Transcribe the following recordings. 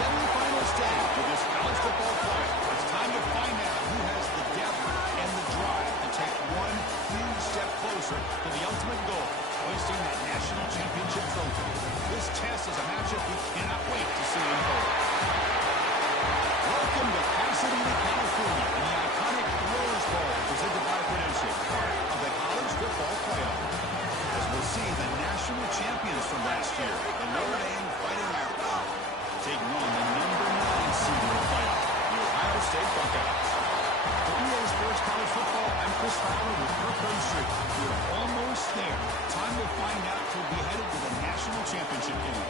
semifinal stage of this college football play. It's time to find out who has the depth and the drive to take one huge step closer to the ultimate goal, hoisting that national championship trophy. This test is a matchup we cannot wait to see unfold. Welcome to Pasadena, California, in the iconic Rose Bowl, presented by Prudential, part of the college football playoff. As we'll see, the national champions from last year, the Notre Dame Fighting Irish, taking on the number 9 seed in the playoff, the Ohio State Buckeyes. For EA Sports College Football, I'm Chris Fowler with Kirk Herbstreit. We're almost there. Time to find out who'll be headed to the national championship game.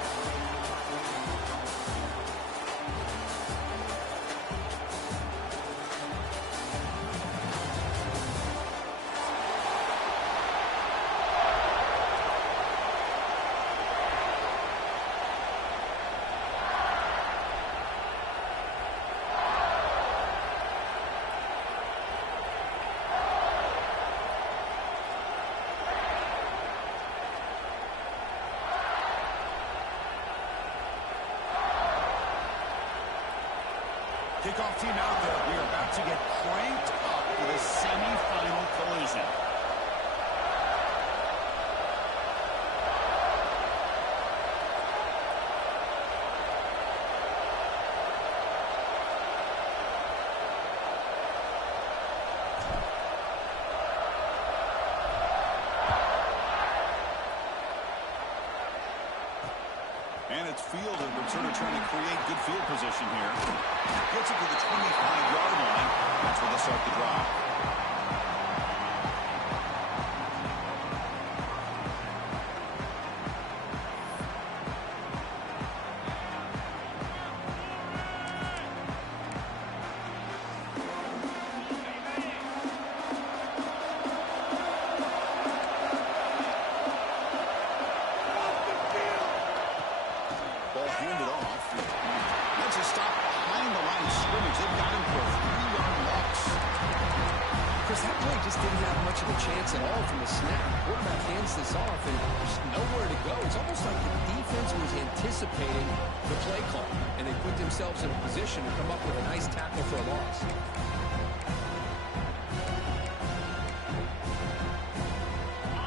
Kickoff team out there. We are about to get cranked up for the semifinal collision. And it's fielded. We're sort of trying to create good field position here. Gets it to the 25-yard line. That's where they'll start the drive. Chance at all from the snap. Quarterback hands this off, and there's nowhere to go. It's almost like the defense was anticipating the play call, and they put themselves in a position to come up with a nice tackle for a loss.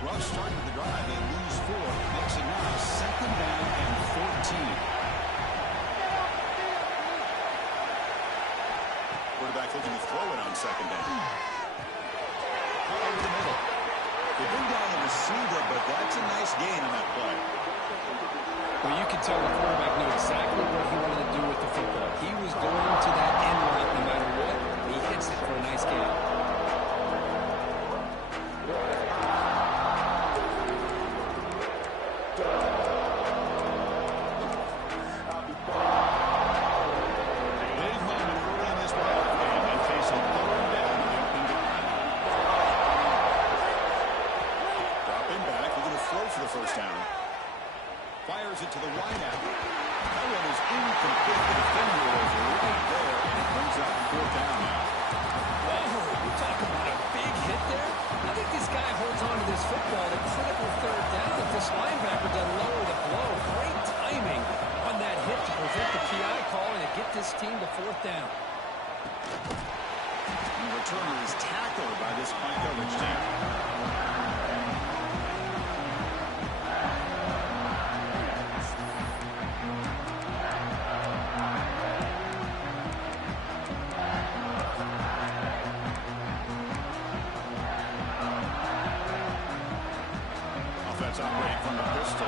Rough start to the drive. They lose 4. Makes it now 2nd down and 14. Quarterback looking to throw it on 2nd down. Over the middle. They bring down the receiver, but that's a nice gain on that play. Well, you can tell the quarterback knew exactly what he wanted to do with the football. He was going to that end route no matter what. He hits it for a nice gain. Big moment early in this ball game and face a 3rd down on the opening drive. Throw for the 1st down. Fires it to the wideout. That one is incomplete. The defender was right there, and it brings up 4th down now. Whoa, you talk about a big hit there. I think this guy holds on to this football at critical 3rd down. If this linebacker doesn't lower the blow, great timing on that hit to prevent the PI call and to get this team to 4th down. And the returner is tackled by this high coverage team. Operating from the pistol.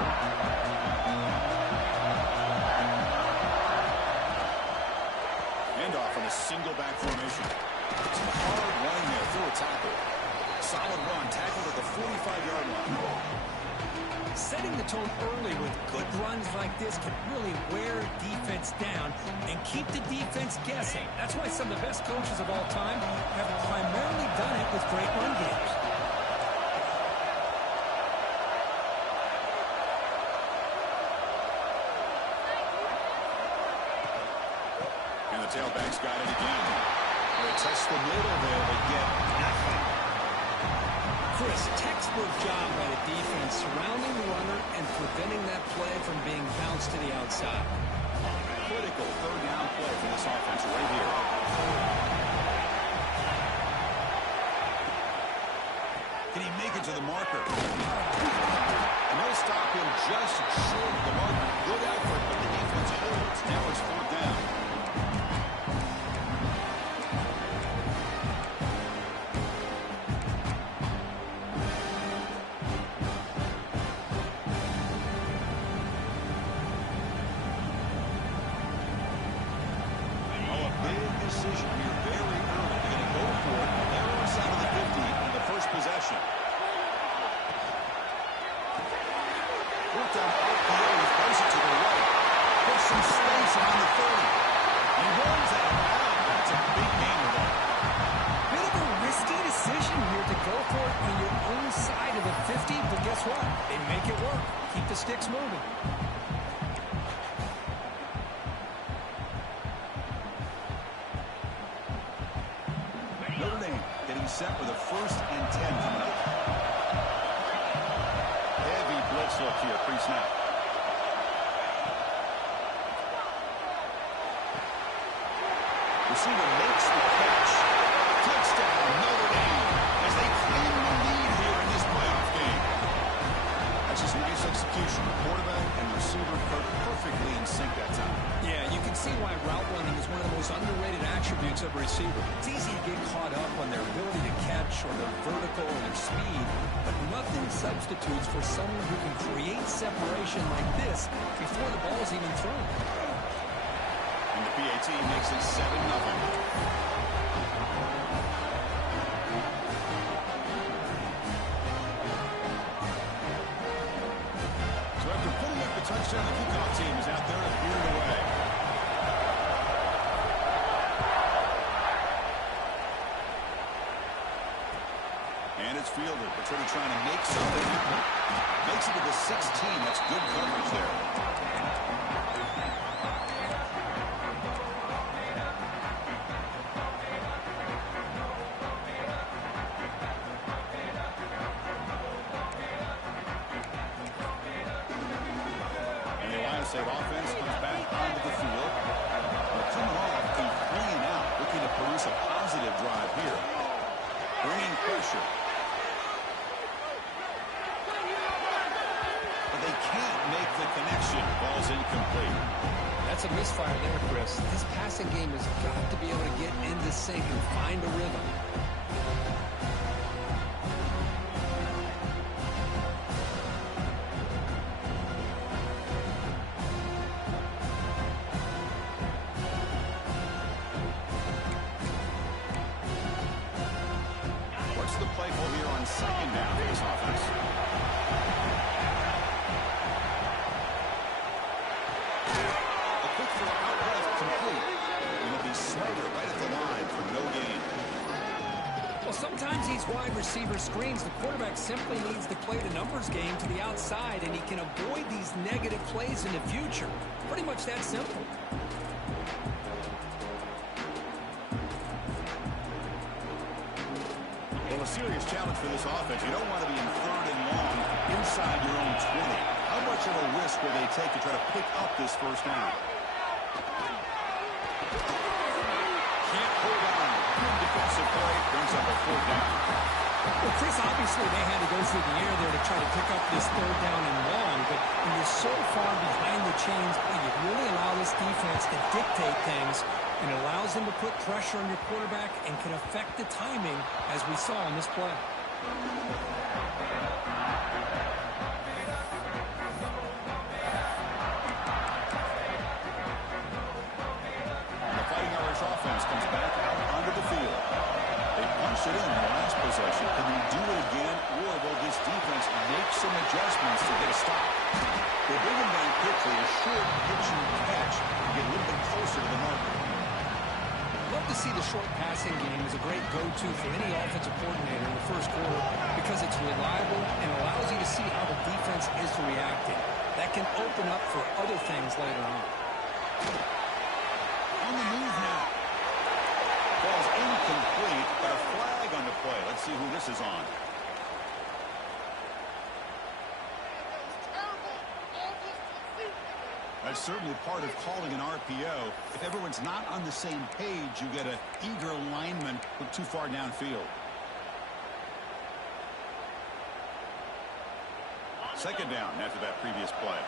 Handoff on a single back formation. Some hard running there through a tackle. Solid run, tackled at the 45-yard line. Setting the tone early with good runs like this can really wear defense down and keep the defense guessing. That's why some of the best coaches of all time have primarily done it with great run games. And the tailback's got it again. They test the middle there, but get nothing. Chris, textbook job by the defense surrounding the runner and preventing that play from being bounced to the outside. critical third down play for this offense right here. Can he make it to the marker? And they'll stop him just short of the marker. Good effort, but the defense holds. Now it's fourth down. Decision here very early. They're going to go for it. They're on the side of the 50 on the first possession. Worked on up the over, plays it to the right. Puts some space around the 30. He runs out of bounds. That's a big gain of that. Bit of a risky decision here to go for it on your own side of the 50, but guess what? They make it work. Keep the sticks moving. Set with a 1st and 10 coming up. Heavy blitz look here, pre-snap. Receiver makes the catch. Touchdown, Notre Dame, as they claim the lead here in this playoff game. That's just nice execution. Quarterback and receiver perfectly in sync that time. Yeah, you can see why route running is one of the most underrated attributes of a receiver. It's easy to get caught up on their ability to catch or their vertical or their speed, but nothing substitutes for someone who can create separation like this before the ball is even thrown. And the PAT makes it 7-0. Touchdown, the kickoff team is out there to clear it away. And it's fielded. Patricia trying to make something happen. Makes it to the 16. That's good coverage there. State offense comes back onto the field. They're coming off a 3-and-out, looking to produce a positive drive here. Bringing pressure. But they can't make the connection. Ball's incomplete. That's a misfire there, Chris. This passing game has got to be able to get into sync and find a rhythm. Sometimes these wide receiver screens, the quarterback simply needs to play the numbers game to the outside, and he can avoid these negative plays in the future. Pretty much that simple. Well, a serious challenge for this offense. You don't want to be in 3rd and long inside your own 20. How much of a risk will they take to try to pick up this first down? Can't hold on. Good defensive play. Brings up a 4th down. Well, Chris, obviously they had to go through the air there to try to pick up this 3rd down and long, but when you're so far behind the chains, you really allow this defense to dictate things, and it allows them to put pressure on your quarterback and can affect the timing, as we saw in this play. Offense comes back out onto the field. They punched it in the last possession. Can they do it again, or will this defense make some adjustments to get a stop? They bring him down quickly, a short pitch and catch, to get a little bit closer to the marker. Love to see the short passing game as a great go-to for any offensive coordinator in the first quarter because it's reliable and allows you to see how the defense is reacting. That can open up for other things later on. On the move now. Ball's incomplete, but a flag on the play. Let's see who this is on. That's certainly part of calling an RPO. If everyone's not on the same page, you get an eager lineman look too far downfield. Second down after that previous play.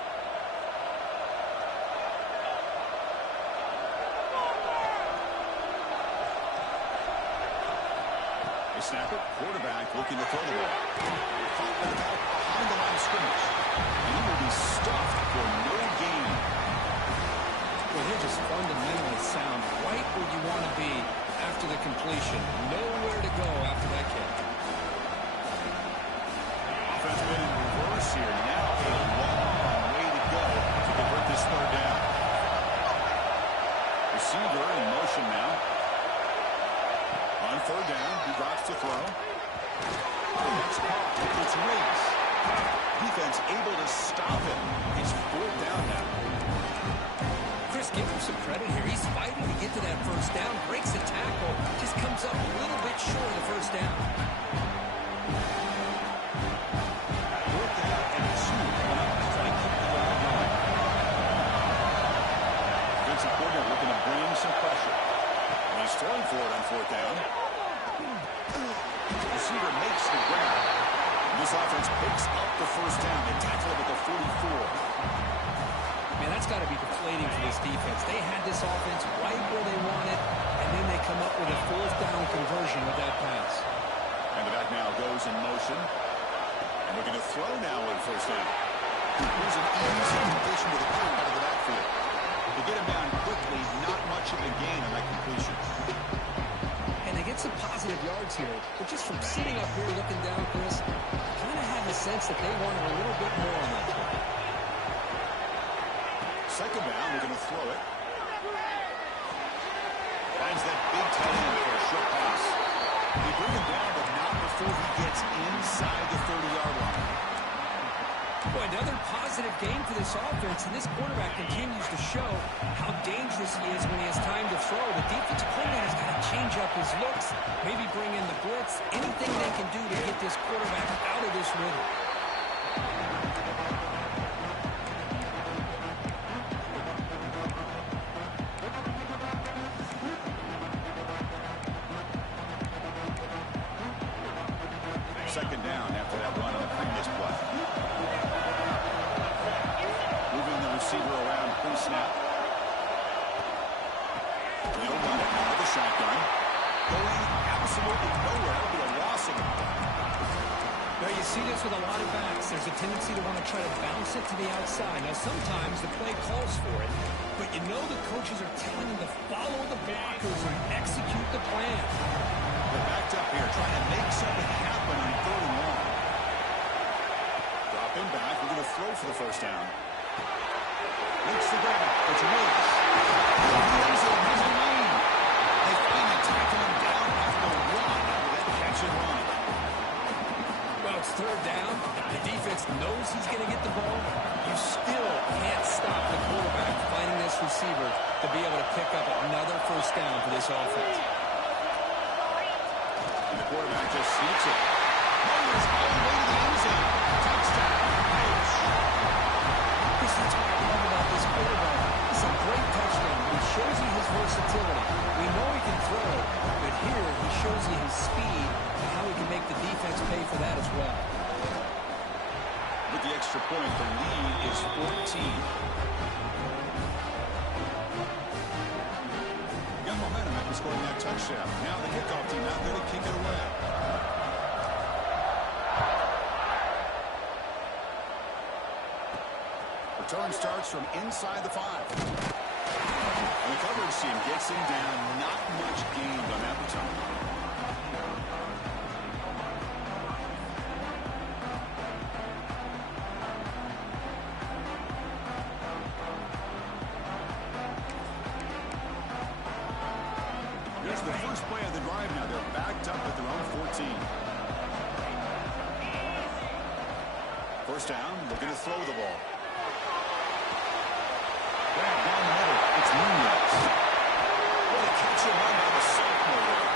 They snap it. Quarterback looking to throw the ball. Caught back out behind the line of scrimmage. And he will be stuffed for no gain. Well, they're just fundamentally sound right where you want to be after the completion. Nowhere to go after that kick. Offense been in reverse here. Now a long way to go to convert this third down. Receiver in motion now. On third down, he drops to throw. That's caught. It's Riggs. Defense able to stop him. He's fourth down now. Chris, give him some credit here. He's fighting to get to that first down, breaks the tackle, just comes up a little bit short of the first down. Fourth down and two coming up to try to keep the drive going. Defensive coordinator looking to bring some pressure. And he's throwing for it on fourth down. Receiver makes the grab. This offense picks up the first down. They tackle him at the 44. Man, that's got to be deflating for this defense. They had this offense right where they wanted, and then they come up with a fourth down conversion with that pass. And the back now goes in motion. And we're going to throw now on first down. Here's an easy completion to the back out of the backfield. They get him down quickly, not much of a gain on that completion. And they get some positive yards here. But just from sitting up here looking down, Chris, I kind of have a sense that they wanted a little bit more on that play. Second down, we're going to throw it. Finds that big tight end for a short pass. They bring him down, but not before he gets inside the 30-yard line. Boy, another positive game for this offense, and this quarterback continues to show how dangerous he is when he has time to throw. The defensive coordinator's got to change up his looks, maybe bring in the blitz, anything they can do to get this quarterback out of this rhythm. Second down after that run on the previous play. Moving the receiver around pre-snap. They'll run it out of the shotgun. Going absolutely nowhere. It'll be a loss of it. Now, you see this with a lot of backs. There's a tendency to want to try to bounce it to the outside. Now, sometimes the play calls for it, but you know the coaches are telling them to follow the blockers and execute the plan. They're backed up here, trying to make something happen on third and long. Drop him back. We're going to throw for the first down. Makes the grab. It's Riggs. He's a lead. They finally tackle him down after the run with that catch and run. Well, it's third down. The defense knows he's going to get the ball. You still can't stop the quarterback fighting this receiver to be able to pick up another first down for this offense. And the quarterback just sneaks it. Motors all the way to the end zone. Touchdown. Chris, that's what I love about this quarterback. It's a great touchdown. He shows you his versatility. We know he can throw, but here he shows you his speed and how he can make the defense pay for that as well. With the extra point, the lead is 14. Got momentum after scoring that touchdown. Now the kickoff team out there to kick it away. Return starts from inside the 5. And the coverage team gets him down. Not much gained on that return. Here's the first play of the drive now. They're backed up at their own 14. First down, looking to throw the ball. Grab down the middle. It's Munoz. What a catch and run by the sophomore there.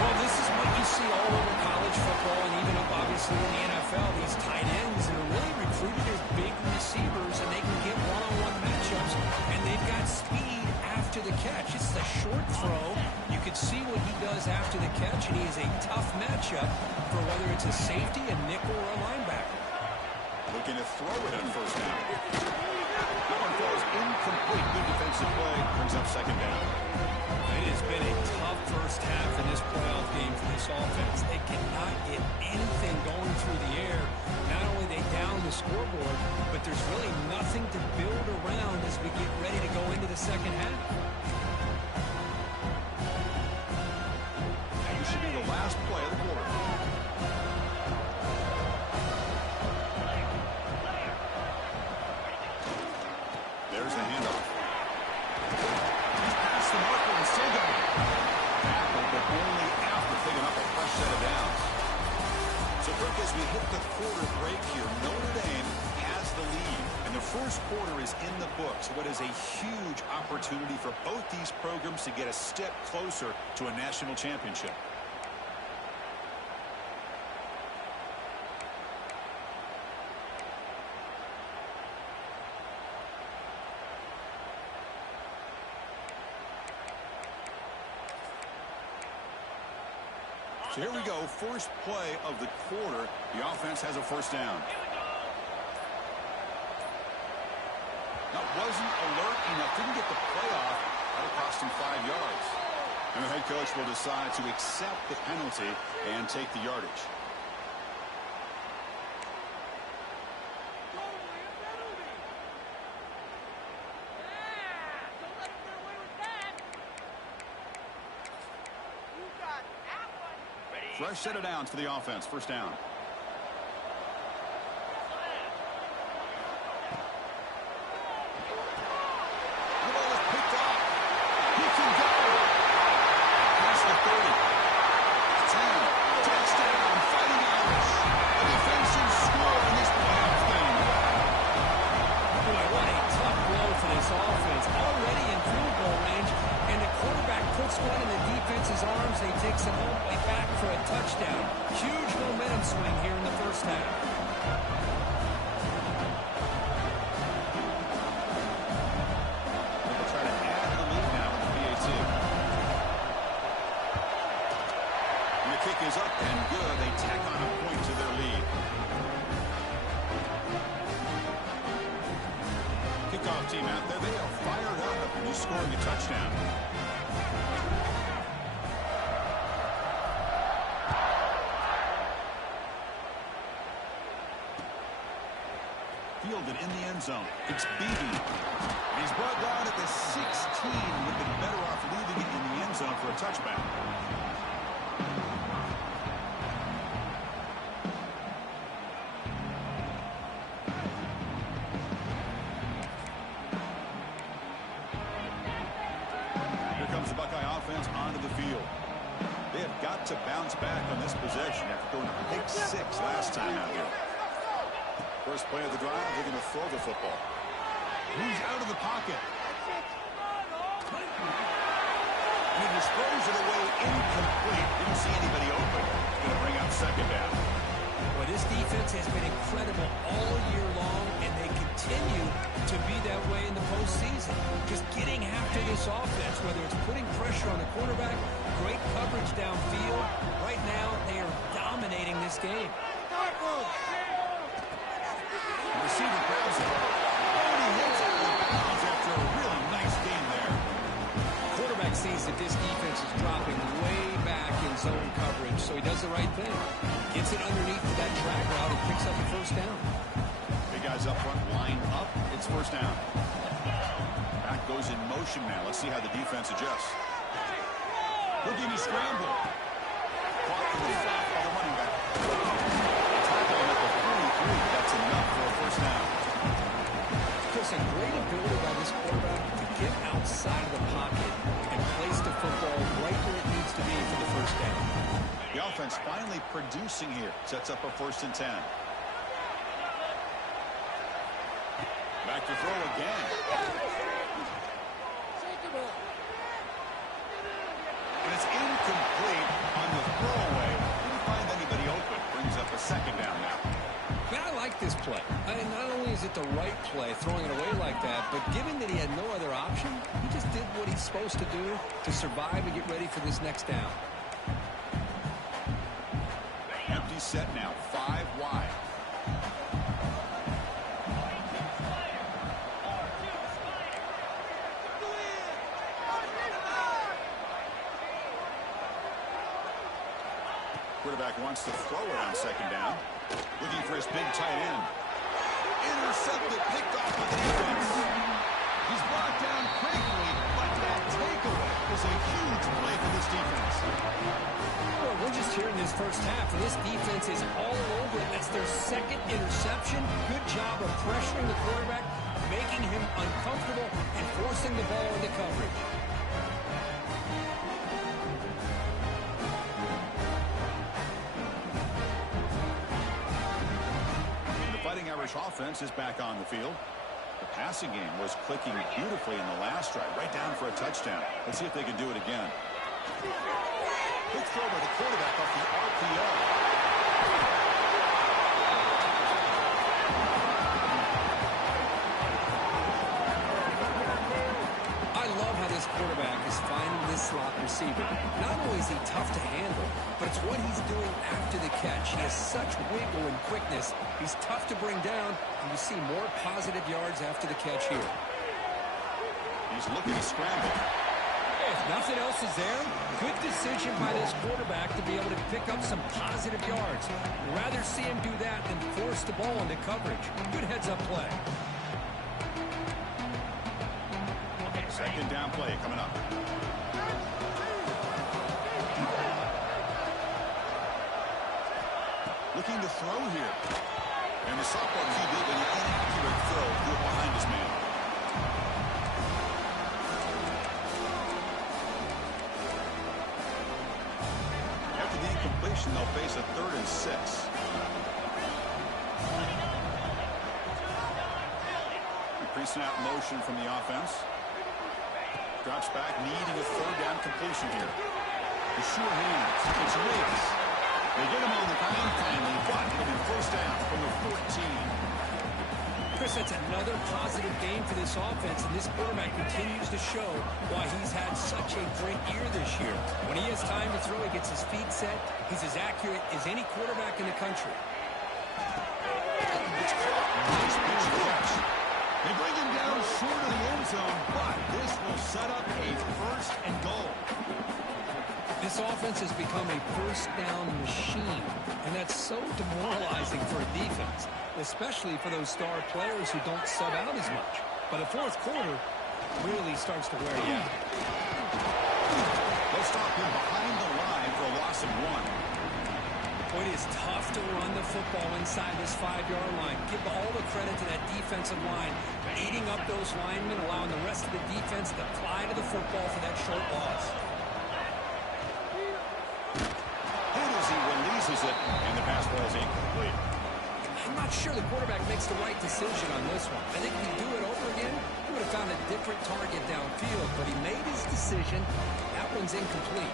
Well, this is what you see all over college football and even up, obviously, in the NFL. These tight ends that are really recruited as big receivers, and they can get one-on-one matchups and he is a tough matchup for whether it's a safety, a nickel, or a linebacker. Looking to throw it on first down. That one falls incomplete. Good defensive play. Brings up second down. It has been a tough first half in this playoff game for this offense. They cannot get anything going through the air. Not only they down the scoreboard, but there's really nothing to build around as we get ready to go into the second half. Now you should be the last play of the quarter. There's the handoff. He's past the marker and still got it. Tackled, but only after picking up a fresh set of downs. So, Kirk, as we hit the quarter break here, Notre Dame has the lead. And the first quarter is in the books. What is a huge opportunity for both these programs to get a step closer to a national championship. So here we go, first play of the quarter. The offense has a first down. That wasn't alert enough. Didn't get the play off. That'll cost him 5 yards. And the head coach will decide to accept the penalty and take the yardage. Fresh set of downs for the offense. First down. The ball is picked off. He can go. Past the 30. 10. Touchdown. Fighting Irish. A defensive score in this playoff game. Boy, what a tough blow for this offense. Already in field goal range. And the quarterback puts one in the defense's arms. He takes it all the way back for a touchdown. Huge momentum swing here in the first half. They'll try to add to the lead now with the PAT. And the kick is up and good. They tack on a point to their lead. Kickoff team out there. They are fired up and just scoring a touchdown. Fielded in the end zone. It's Beebe. He's brought down at the 16. Would have been better off leaving it in the end zone for a touchback. Here comes the Buckeye offense onto the field. They have got to bounce back on this possession after going to pick 6 last time out here. First play of the drive, they're going to throw the football. Moves out of the pocket. He just throws it away incomplete. Didn't see anybody open. Going to bring out second down. Well, this defense has been incredible all year long, and they continue to be that way in the postseason. Just getting after this offense, whether it's putting pressure on the quarterback, great coverage downfield. Right now, they are dominating this game. Receiver grabs it. And he hits it with bounds after a really nice game there. Quarterback sees that this defense is dropping way back in zone coverage, so he does the right thing. Gets it underneath that drag route and picks up the first down. Big guys up front line up. It's first down. Back goes in motion now. Let's see how the defense adjusts. Looking to scramble. Caught in the flap by the running back. Tackle him at the 43. That's enough for a first down. Chris, a great ability by this quarterback to get outside of the pocket and place the football right where it needs to be for the first down. The offense finally producing here. Sets up a 1st and 10. Back to throw again. And it's incomplete on the throwaway. Didn't find anybody open. Brings up a second down now. Man, I like this play. I mean, not only is it the right play, throwing it away like that, but given that he had no other option, he just did what he's supposed to do to survive and get ready for this next down. set now, 5 wide. Quarterback wants to throw it on 2nd down. Looking for his big tight end. Intercepted, picked off the defense. He's brought down quickly, but that takeaway is a huge play for this defense. Well, we're just here in this first half, and this defense is all over it. That's their 2nd interception. Good job of pressuring the quarterback, making him uncomfortable, and forcing the ball into coverage. Fighting Irish offense is back on the field. The passing game was clicking beautifully in the last drive, right down for a touchdown. Let's see if they can do it again. Quick throw by the quarterback off the RPO. I love how this quarterback is finding this slot receiver. Not only is he tough to handle, but it's what he's doing after the catch. He has such wiggle and quickness. He's tough to bring down, and you see more positive yards after the catch here. He's looking to scramble. If nothing else is there, good decision by this quarterback to be able to pick up some positive yards. Rather see him do that than force the ball into coverage. Good heads-up play. 2nd down play coming up. Looking to throw here. And the sophomore QB with an inaccurate throw threw it behind his man. After the incompletion, they'll face a 3rd and 6. Pre-snap motion from the offense. Drops back, needing a 3rd down completion here. The sure hands. It's Riggs. They get him on the ground finally, but it'll be 1st down from the 14. Chris, that's another positive game for this offense, and this quarterback continues to show why he's had such a great year this year. When he has time to throw, he gets his feet set. He's as accurate as any quarterback in the country. It's caught. Nice pitch catch. They bring him down short of the end zone, but this will set up a 1st and goal. This offense has become a 1st down machine, and that's so demoralizing for a defense, especially for those star players who don't sub out as much. But the 4th quarter really starts to wear you out. They'll stop him behind the line for a loss of 1. It is tough to run the football inside this 5-yard line. Give all the credit to that defensive line, eating up those linemen, allowing the rest of the defense to fly to the football for that short loss. As he releases it, and the pass ball is incomplete. I'm not sure the quarterback makes the right decision on this one. I think if you do it over again, he would have found a different target downfield, but he made his decision. That one's incomplete.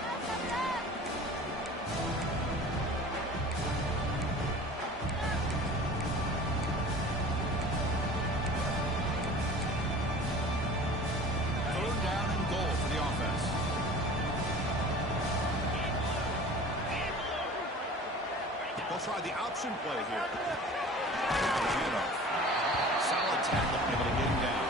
Try the option play here. Solid tackle, able to get him down.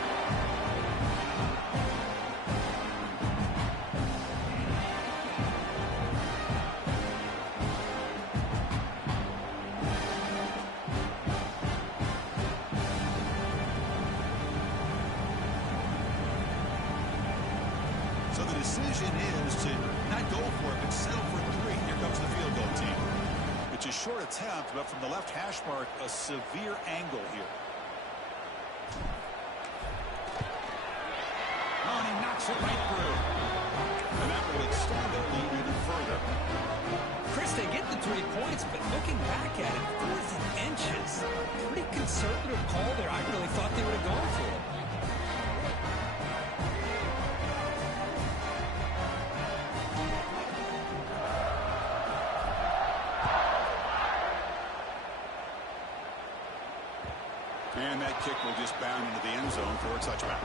So the decision is to not go for it, but settle for 3. Here comes the field goal team. It's a short attempt, but from the left hash mark, a severe angle here. Oh, and he knocks it right through. And that will extend the lead even further. Chris, they get the 3 points, but looking back at it, 4th and inches. Pretty conservative call there. I really thought they would have gone for it. And that kick will just bound into the end zone for a touchback.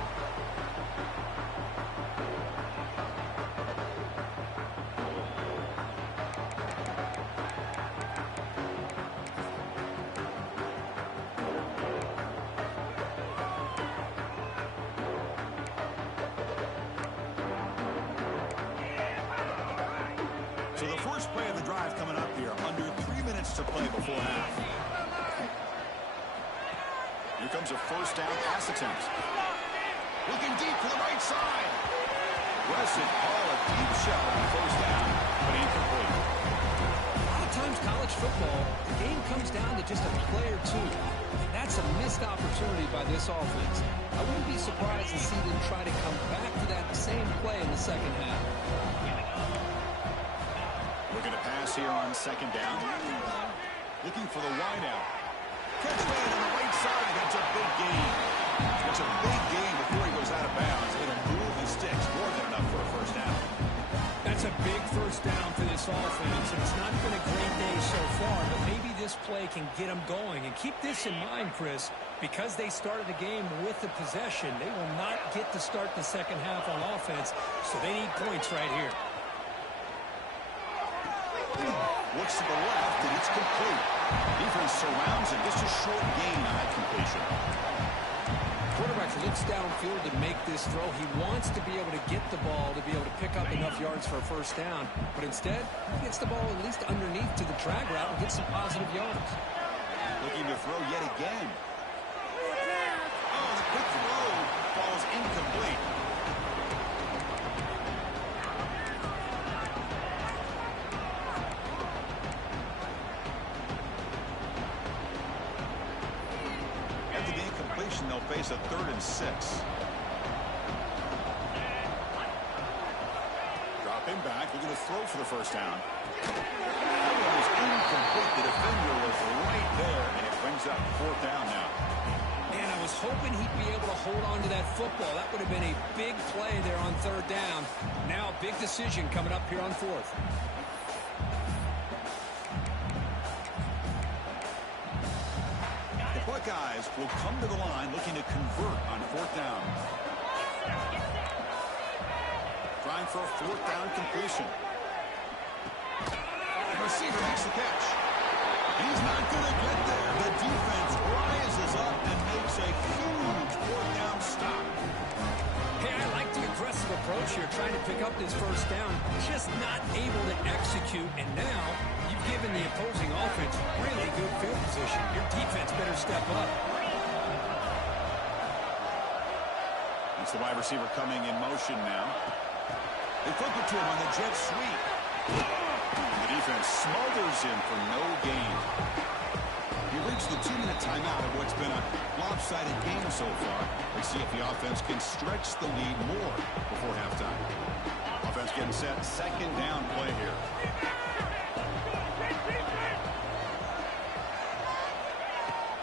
So the first play of the drive coming up here. Under 3 minutes to play before half. Here comes a first down pass attempt. Looking deep to the right side. Aggressive call, a deep shot on first down, but incomplete. A lot of times college football, the game comes down to just a play or two. And that's a missed opportunity by this offense. I wouldn't be surprised to see them try to come back to that same play in the second half. Looking to pass here on second down. Looking for the wideout. Catch made on the right side. That's a big gain. It's a big gain before he goes out of bounds. It'll move the sticks. More than enough for a first down. That's a big first down for this offense. And it's not been a great day so far, but maybe this play can get them going. And keep this in mind, Chris, because they started the game with the possession, they will not get to start the second half on offense, so they need points right here. Looks to the left, and it's complete. Defense surrounds it. Just a short gain on that completion. Quarterback looks downfield to make this throw. He wants to be able to get the ball to be able to pick up enough yards for a first down. But instead, he gets the ball at least underneath to the drag route and gets some positive yards. Looking to throw yet again. Oh, the quick throw falls incomplete. They'll face a 3rd and 6. Drop him back. Looking to throw for the first down. That one was incomplete. The defender was right there, and it brings up 4th down now. Man, I was hoping he'd be able to hold on to that football. That would have been a big play there on 3rd down. Now, big decision coming up here on 4th. Buckeyes will come to the line looking to convert on 4th down. Trying for a 4th down completion. The receiver makes the catch. He's not going to get there. The defense rises up and makes a huge 4th down stop. Hey, I like the aggressive approach here, trying to pick up this first down. Just not able to execute, and now you've given the opposing offense really good field position. Your defense better step up. It's the wide receiver coming in motion now. They flip it to him on the jet sweep. The defense smothers him for no gain. He reached the 2-minute timeout of what's been a lopsided game so far. Let's see if the offense can stretch the lead more before halftime. Offense getting set. Second down play here.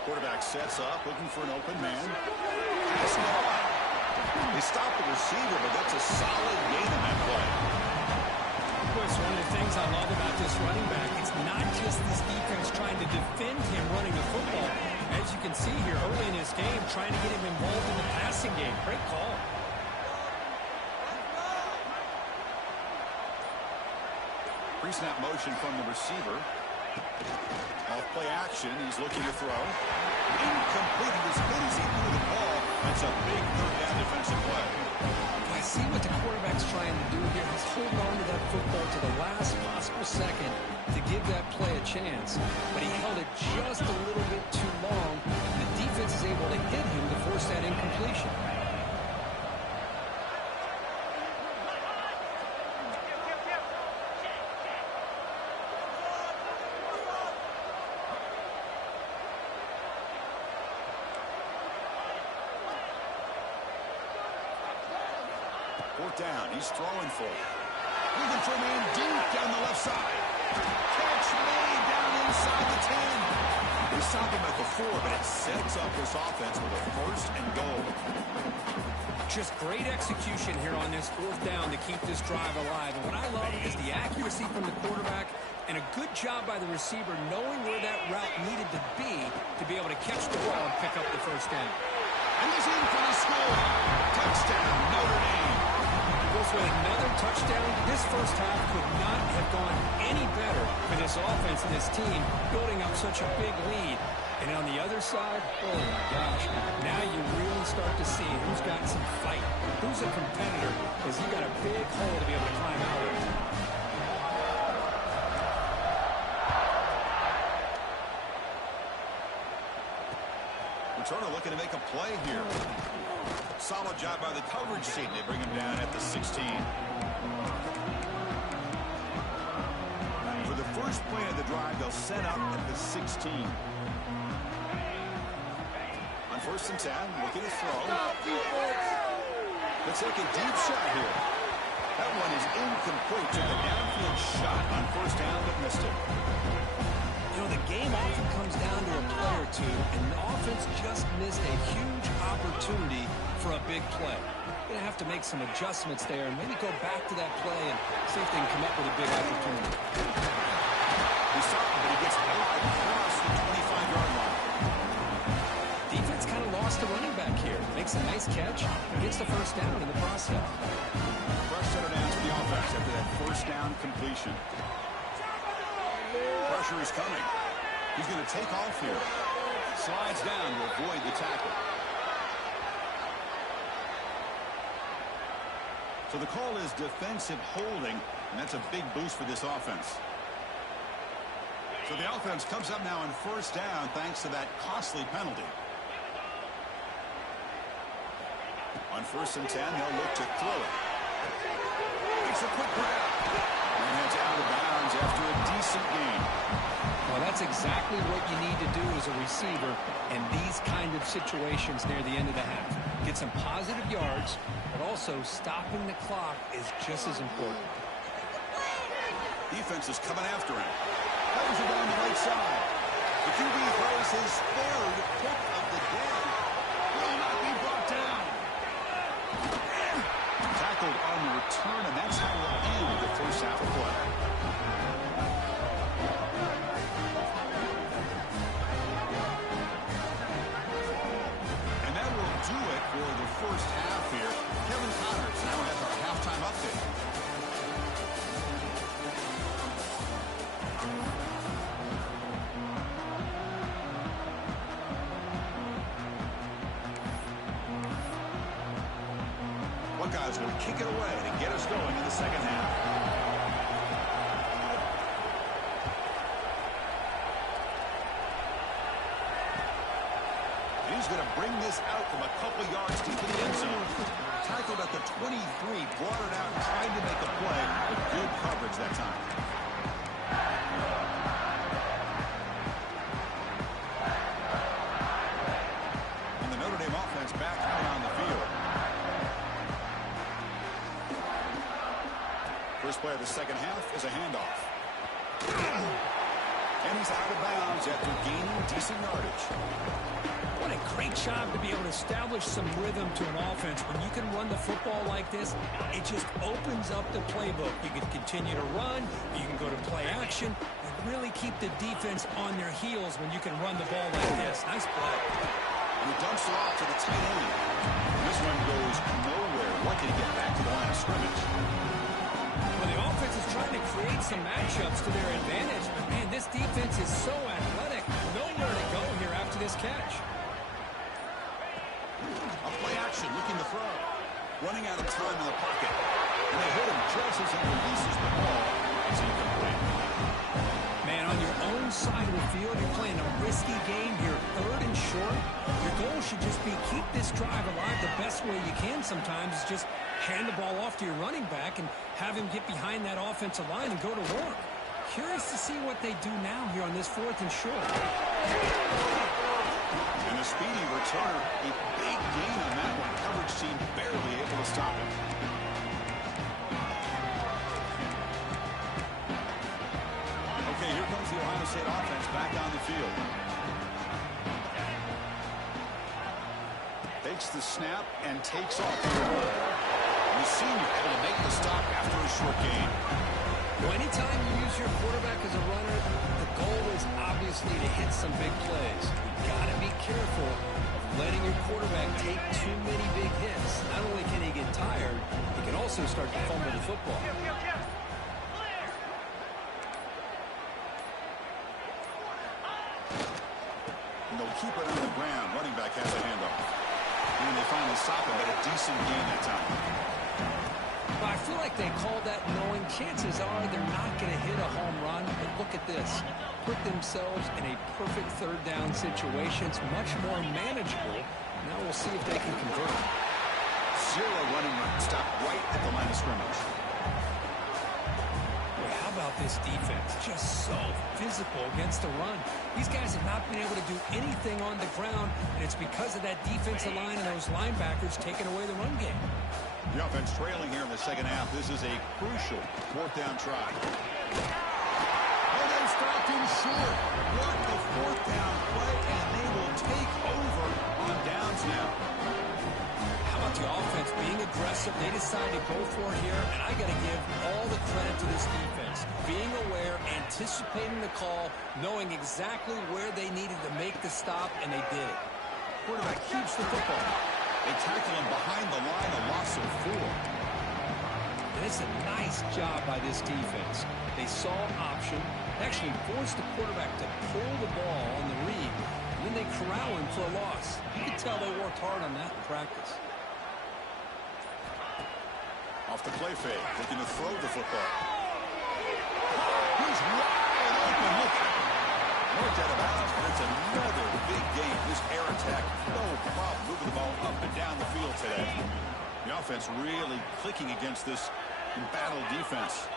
Quarterback sets up, looking for an open man. Pass caught. They stop the receiver, but that's a solid gain on that play. It's one of the things I love about this running back. It's not just this defense trying to defend him running the football. As you can see here early in this game, trying to get him involved in the passing game. Great call. Pre-snap motion from the receiver. Off play action. He's looking to throw. Incomplete. As good as he threw the ball. That's a big 3rd down defensive play. I see what the quarterback's trying to do here. He's holding on to that football to the last possible second to give that play a chance. But he held it just a little bit too long. The defense is able to hit him to force that incompletion. Down. He's throwing for it. Looking for a man deep down the left side. Catch made down inside the 10. They stop him at the 4, but it sets up this offense with a 1st and goal. Just great execution here on this 4th down to keep this drive alive. And what I love is the accuracy from the quarterback and a good job by the receiver knowing where that route needed to be able to catch the ball and pick up the first down. And he's in for the score. Touchdown, Notre Dame. Goes with another touchdown. This first half could not have gone any better for this offense and this team, building up such a big lead. And on the other side, oh my gosh, now you really start to see who's got some fight, who's a competitor, because he got a big hole to be able to climb out of. Returner looking to make a play here. Solid job by the coverage team. They bring him down at the 16. For the first play of the drive, they'll set up at the 16. On 1st and 10, looking to throw. Let's take a deep shot here. That one is incomplete. Took a downfield shot on 1st down, but missed it. You know, the game often comes down to a play or two, and the offense just missed a huge opportunity for a big play. Going to have to make some adjustments there and maybe go back to that play and see if they can come up with a big opportunity. He's stopped, but he gets out across the 25-yard line. Defense kind of lost the running back here. Makes a nice catch and gets the 1st down in the process. Fresh set down to the offense after that 1st down completion. Pressure is coming. He's going to take off here. Slides down to avoid the tackle. So the call is defensive holding, and that's a big boost for this offense. So the offense comes up now on 1st down thanks to that costly penalty. On 1st and 10, they'll look to throw it. It's a quick grab. And it's out of bounds after a decent gain. Well, that's exactly what you need to do as a receiver in these kind of situations near the end of the half. Get some positive yards, but also stopping the clock is just as important. Defense is coming after him. Covers it down the right side. The QB throws his 3rd pick of the day. Will not be brought down. Tackled on the return, and that's how we'll end the 1st half of play. And that will do it for the 1st half here. Kevin Connors now has our halftime update. Buckeyes will kick it away to get us going in the 2nd half. And he's going to bring this out from a couple yards deep in the end zone. Tackled at the 23, brought it out, tried to make a play, but good coverage that time. And the Notre Dame offense back out on the field. First play of the 2nd half is a handoff. And he's out of bounds after gaining decent yardage. What a great job to be able to establish some rhythm to an offense. When you can run the football like this, it just opens up the playbook. You can continue to run, you can go to play action, and really keep the defense on their heels when you can run the ball like this. Nice play. And he dumps it off to the tight end. This one goes nowhere. Lucky to get back to the line of scrimmage. Well, the offense is trying to create some matchups to their advantage, but man, this defense is so athletic. Nowhere to go here after this catch. A play action, looking to throw. Running out of time in the pocket. And they hit him just as he releases the ball. It's incomplete. Man, on your own side of the field, you're playing a risky game here, 3rd and short. Your goal should just be keep this drive alive the best way you can sometimes. Is just hand the ball off to your running back and have him get behind that offensive line and go to work. Curious to see what they do now here on this 4th and short. And the speedy returner, a big gain on that one. Coverage team barely able to stop him. Okay, here comes the Ohio State offense back on the field. Takes the snap and takes off. The senior able to make the stop after a short gain. Well, anytime you use your quarterback as a runner, the goal is obviously to hit some big plays. You've got to be careful of letting your quarterback take too many big hits. Not only can he get tired, he can also start to fumble the football. And they'll keep it on the ground. Running back has a handoff. And they finally stop him at a decent gain that time. Well, I feel like they called that knowing chances are they're not going to hit a home run. But look at this. Put themselves in a perfect third down situation. It's much more manageable. Now we'll see if they can convert. Zero running room. Stop right at the line of scrimmage. Boy, how about this defense? Just so physical against the run. These guys have not been able to do anything on the ground, and it's because of that defensive line and those linebackers taking away the run game. The offense trailing here in the second half. This is a crucial fourth down try. Oh, they stopped him short. What a fourth down play, and they will take over on downs now. How about the offense being aggressive? They decided to go for it here, and I got to give all the credit to this defense. Being aware, anticipating the call, knowing exactly where they needed to make the stop, and they did it. Quarterback keeps the football. They tackle him behind the line, a loss of 4. And it's a nice job by this defense. They saw an option, actually forced the quarterback to pull the ball on the read, and then they corral him for a loss. You can tell they worked hard on that in practice. Off the play fake, looking to throw the football. He's wide open. Look at him. Knocked out of bounds, but it's another big game. This air attack, no problem moving the ball up and down the field today. The offense really clicking against this embattled defense.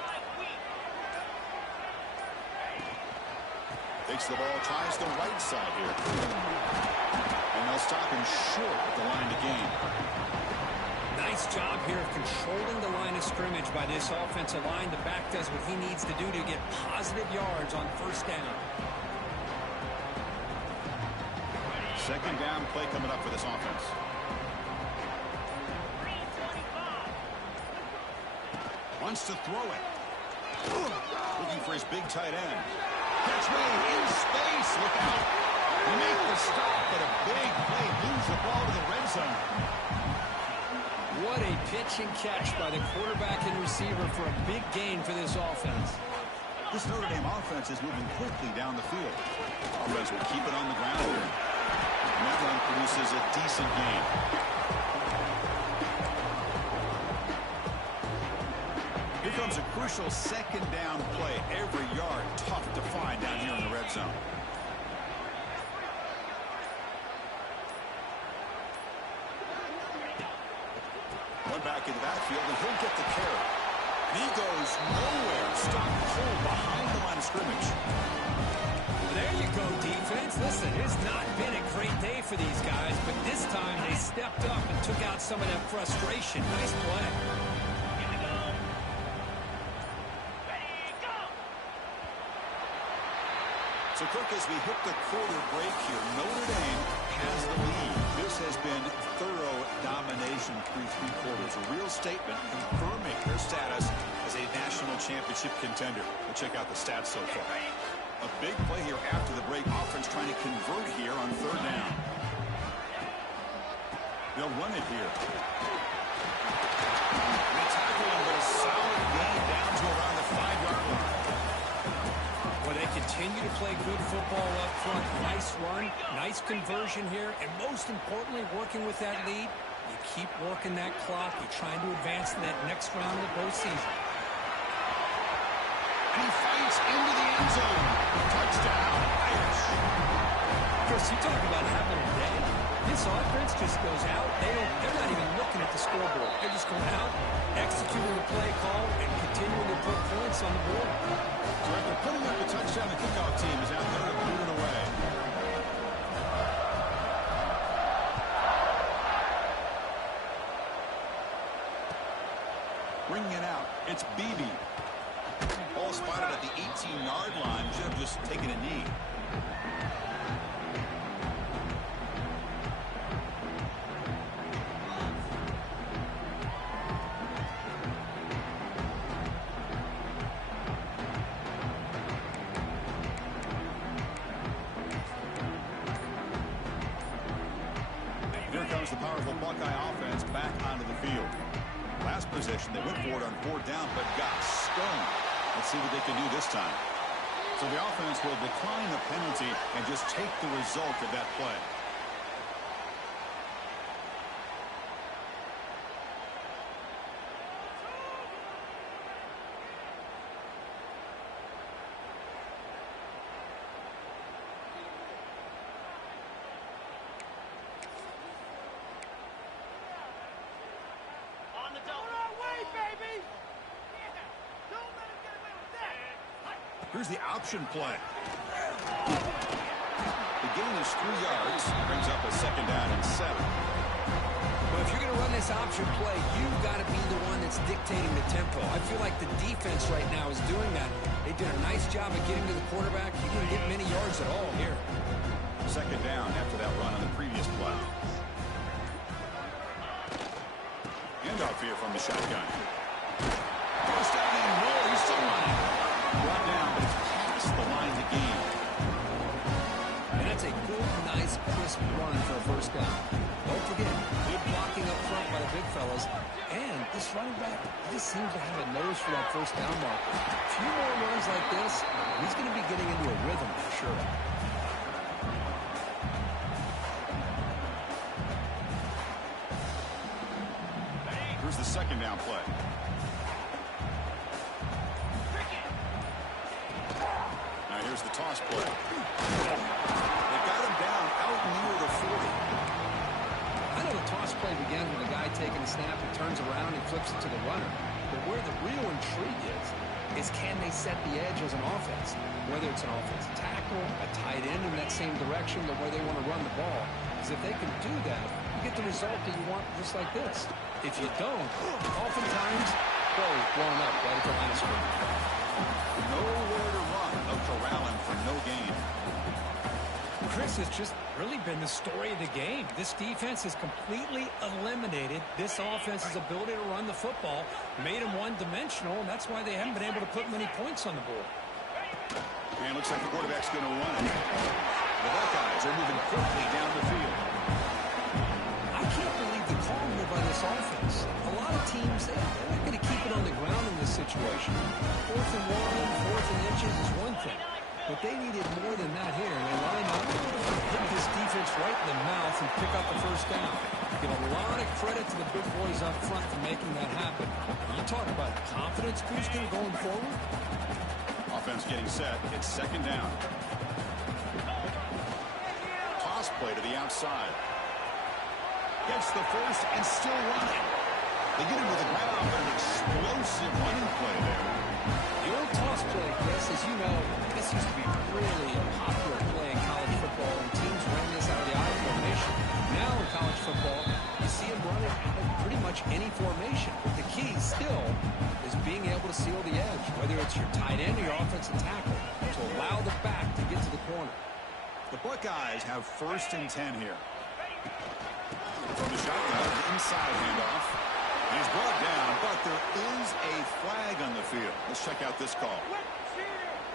Takes the ball, tries the right side here. And they'll stop him short at the line to gain. Nice job here of controlling the line of scrimmage by this offensive line. The back does what he needs to do to get positive yards on first down. Second down play coming up for this offense. Wants to throw it. Looking for his big tight end. Catch made in space. Look out. They make the stop, but a big play. Lose the ball to the red zone. What a pitch and catch by the quarterback and receiver for a big gain for this offense. This Notre Dame offense is moving quickly down the field. Offense will keep it on the ground here. And that run produces a decent game. Here comes a crucial second down play. Every yard tough to find down here in the red zone. One back in the backfield, and he'll get the carry. And he goes nowhere. Stopped cold behind the line of scrimmage. There you go, defense. Listen, it's not been a great day for these guys, but this time they stepped up and took out some of that frustration. Nice play. So, Kirk, as we hit the quarter break here, Notre Dame has the lead. This has been thorough domination through 3 quarters. A real statement confirming their status as a national championship contender. We'll check out the stats so far. A big play here after the break. Offense trying to convert here on third down. They'll run it here. They tackle him with a solid gain down to around the 5-yard line. Well, they continue to play good football up front. Nice run, nice conversion here, and most importantly, working with that lead, you keep working that clock. You're trying to advance to that next round of the postseason. And he fights into the end zone. Touchdown, Irish. Chris, you talk about having a day. This offense just goes out. They're not even looking at the scoreboard. They're just going out, executing the play call, and continuing to put points on the board. So after putting up a touchdown, the kickoff team is out there to boot it away. Bringing it out, it's Beebe. Ball spotted at the 18-yard line. Should have just taken a knee. Here comes the powerful Buckeye offense back onto the field. Last possession, they went for it on 4th down, but got stoned. Let's see what they can do this time. So the offense will decline the penalty and just take the result of that play. Here's the option play. The gain is 3 yards. Brings up a 2nd down and 7. Well, if you're going to run this option play, you've got to be the one that's dictating the tempo. I feel like the defense right now is doing that. They did a nice job of getting to the quarterback. He didn't get many yards at all here. 2nd down after that run on the previous play. Handoff here from the shotgun. Goes down and roll. He's still running. Brought down, but it's past the line to gain. And that's a good, nice, crisp run for a first down. Don't forget, good blocking up front by the big fellas. And this running back just seems to have a nose for that first down marker. A few more runs like this, he's going to be getting into a rhythm for sure. Here's the 2nd down play. Now here's the toss play. They got him down out near the 40. I know the toss play begins with a guy taking a snap and turns around and flips it to the runner. But where the real intrigue is can they set the edge as an offense? Whether it's an offensive tackle, a tight end in that same direction, the way they want to run the ball. Because if they can do that, you get the result that you want just like this. If you don't, oftentimes, ball is blown up right at the line of scrimmage. Nowhere to run. No corralling for no gain. Chris, has just really been the story of the game. This defense has completely eliminated this offense's ability to run the football, made them one-dimensional, and that's why they haven't been able to put many points on the board. And looks like the quarterback's going to run it. The Buckeyes are moving quickly down the field. I can't believe the call here by this offense. A lot of teams, they're not going to keep it on the ground in this situation. 4th and 1, 4th and inches is one thing. But they needed more than that here. And they line up, hit this defense right in the mouth and pick up the first down. Give a lot of credit to the big boys up front for making that happen. You talk about confidence boosting going forward. Offense getting set. It's 2nd down. Toss play to the outside. Gets the first and still running. They get him to the ground, but an explosive running play there. The old toss play, Chris, as you know, this used to be really a popular play in college football, and teams ran this out of the I formation. Now in college football, you see them running out of pretty much any formation. But the key still is being able to seal the edge, whether it's your tight end or your offensive tackle, to allow the back to get to the corner. The Buckeyes have 1st and 10 here. From the shotgun, inside handoff. He's brought down, but there is a flag on the field. Let's check out this call.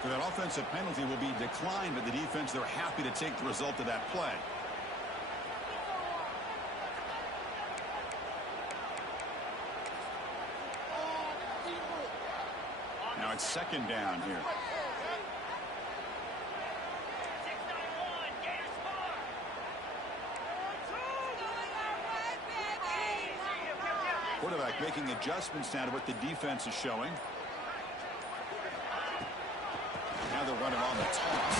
So that offensive penalty will be declined by the defense. They're happy to take the result of that play. Now it's 2nd down here. Quarterback making adjustments now to what the defense is showing. Now they're running on the toss.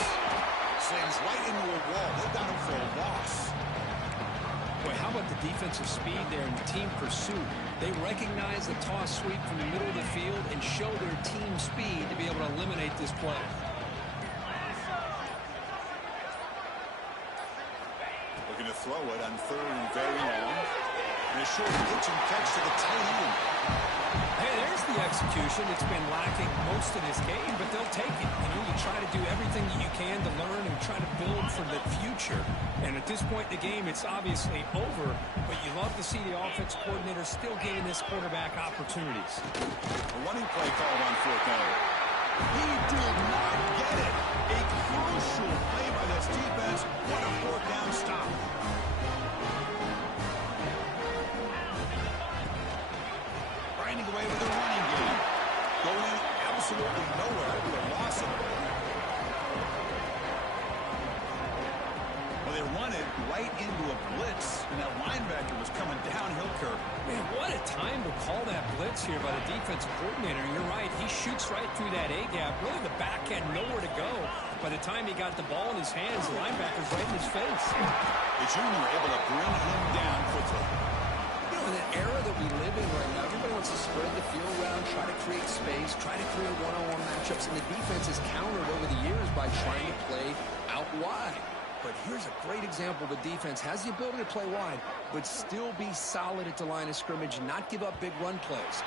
Slams right into a wall. They've got him for a loss. Boy, how about the defensive speed there and the team pursuit? They recognize the toss sweep from the middle of the field and show their team speed to be able to eliminate this play. Looking to throw it on 3rd and very long. And a short pitch and catch to the tight end. Hey, there's the execution. It's been lacking most of this game, but they'll take it. You know, you try to do everything that you can to learn and try to build for the future. And at this point in the game, it's obviously over, but you love to see the offense coordinator still giving this quarterback opportunities. A running play called on 4th down. He did not get it. A crucial play by this defense. What a 4th down stop. Grinding away with a running game. Going absolutely nowhere with a loss of it. Well, they run it right into a blitz, and that linebacker was coming downhill curve. Man, what a time to call that blitz here by the defensive coordinator. You're right. He shoots right through that A-gap. Really, the back had nowhere to go. By the time he got the ball in his hands, the linebacker's right in his face. The junior able to bring him down quickly. In the era that we live in right now, everybody wants to spread the field around, try to create space, try to create one-on-one matchups, and the defense has countered over the years by trying to play out wide. But here's a great example. The defense has the ability to play wide, but still be solid at the line of scrimmage, not give up big run plays.